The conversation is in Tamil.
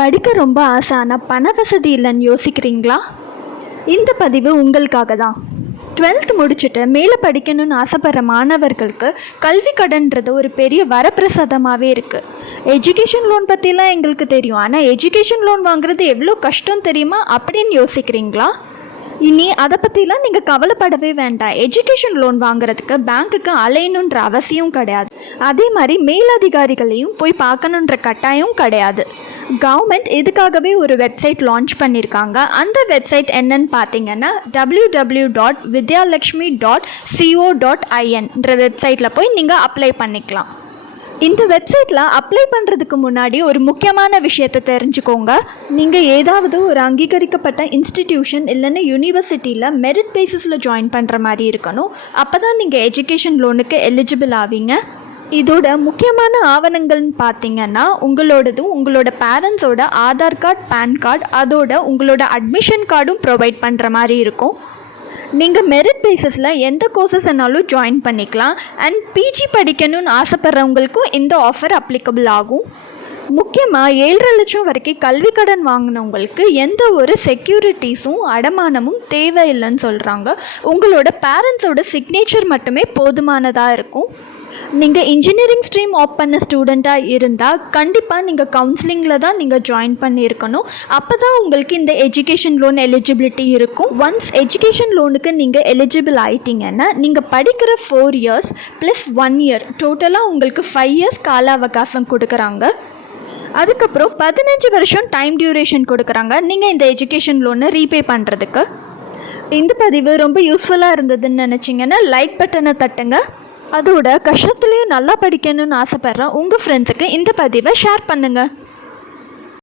படிக்க ரொம்ப ஆசை ஆனால் பண வசதி இல்லைன்னு யோசிக்கிறீங்களா? இந்த பதிவு உங்களுக்காக தான் டுவெல்த் முடிச்சுட்டு மேலே படிக்கணும்னு ஆசைப்படுற மாணவர்களுக்கு கல்வி கடன்றது ஒரு பெரிய வரப்பிரசாதமாகவே இருக்குது எஜுகேஷன் லோன் பற்றிலாம் எங்களுக்கு தெரியும். ஆனால் எஜுகேஷன் லோன் வாங்குறது எவ்வளோ கஷ்டம் தெரியுமா அப்படின்னு யோசிக்கிறீங்களா? இனி அதை பற்றிலாம் நீங்கள் கவலைப்படவே வேண்டாம். எஜுகேஷன் லோன் வாங்குறதுக்கு பேங்க்குக்கு அலையணுன்ற அவசியம் கிடையாது. அதே மாதிரி மேலதிகாரிகளையும் போய் பார்க்கணுன்ற கட்டாயம் கிடையாது. கவர்மெண்ட் இதுக்காகவே ஒரு வெப்சைட் லான்ச் பண்ணியிருக்காங்க அந்த வெப்சைட் என்னன்னு பார்த்தீங்கன்னா W W dot Vidyalakshmi dot CO dot ஐஎன்ற வெப்சைட்டில் போய் நீங்கள் அப்ளை பண்ணிக்கலாம். இந்த வெப்சைட்டில் அப்ளை பண்ணுறதுக்கு முன்னாடி ஒரு முக்கியமான விஷயத்தை தெரிஞ்சுக்கோங்க. நீங்கள் ஏதாவது ஒரு அங்கீகரிக்கப்பட்ட இன்ஸ்டிடியூஷன் இல்லைன்னா யூனிவர்சிட்டியில் மெரிட் பேசிஸில் ஜாயின் பண்ணுற மாதிரி இருக்கணும். அப்போ தான் நீங்கள் எஜுகேஷன் லோனுக்கு எலிஜிபிள் ஆவீங்க. இதோட முக்கியமான ஆவணங்கள்னு பார்த்தீங்கன்னா உங்களோடதும் உங்களோட பேரண்ட்ஸோட ஆதார் கார்டு பேன் கார்டு அதோட உங்களோட அட்மிஷன் கார்டும் ப்ரொவைட் பண்ணுற மாதிரி இருக்கும். நீங்கள் மெரிட் பேசிஸில் எந்த கோர்சஸ்னாலும் ஜாயின் பண்ணிக்கலாம். அண்ட் பிஜி படிக்கணும்னு ஆசைப்பட்றவங்களுக்கும் இந்த ஆஃபர் அப்ளிகபிள் ஆகும். முக்கியமாக ஏழரை லட்சம் வரைக்கும் கல்வி கடன் வாங்கினவங்களுக்கு எந்த ஒரு செக்யூரிட்டிஸும் அடமானமும் தேவையில்லைன்னு சொல்கிறாங்க உங்களோட பேரண்ட்ஸோட சிக்னேச்சர் மட்டுமே போதுமானதாக இருக்கும். நீங்கள் இன்ஜினியரிங் ஸ்ட்ரீம் ஆப் பண்ண ஸ்டூடெண்ட்டாக இருந்தால் கண்டிப்பாக நீங்கள் கவுன்சிலிங்கில் தான் நீங்கள் ஜாயின் பண்ணியிருக்கணும். அப்போ தான் உங்களுக்கு இந்த எஜுகேஷன் லோன் எலிஜிபிலிட்டி இருக்கும். ஒன்ஸ் எஜுகேஷன் லோனுக்கு நீங்கள் எலிஜிபிள் ஆகிட்டீங்கன்னா நீங்கள் படிக்கிற four years plus one year டோட்டலாக உங்களுக்கு ஃபைவ் இயர்ஸ் கால அவகாசம் கொடுக்குறாங்க. அதுக்கப்புறம் பதினஞ்சு வருஷம் டைம் டியூரேஷன் கொடுக்குறாங்க. நீங்கள் இந்த எஜுகேஷன் லோனை ரீபே பண்ணுறதுக்கு இந்த பதிவு ரொம்ப யூஸ்ஃபுல்லாக இருந்ததுன்னு நினச்சிங்கன்னா லைக் பட்டனை தட்டுங்க. அதோட கஷ்டத்துலேயும் நல்லா படிக்கணும்னு ஆசைப்பட்ற உங்கள் ஃப்ரெண்ட்ஸுக்கு இந்த பதிவை ஷேர் பண்ணுங்கள்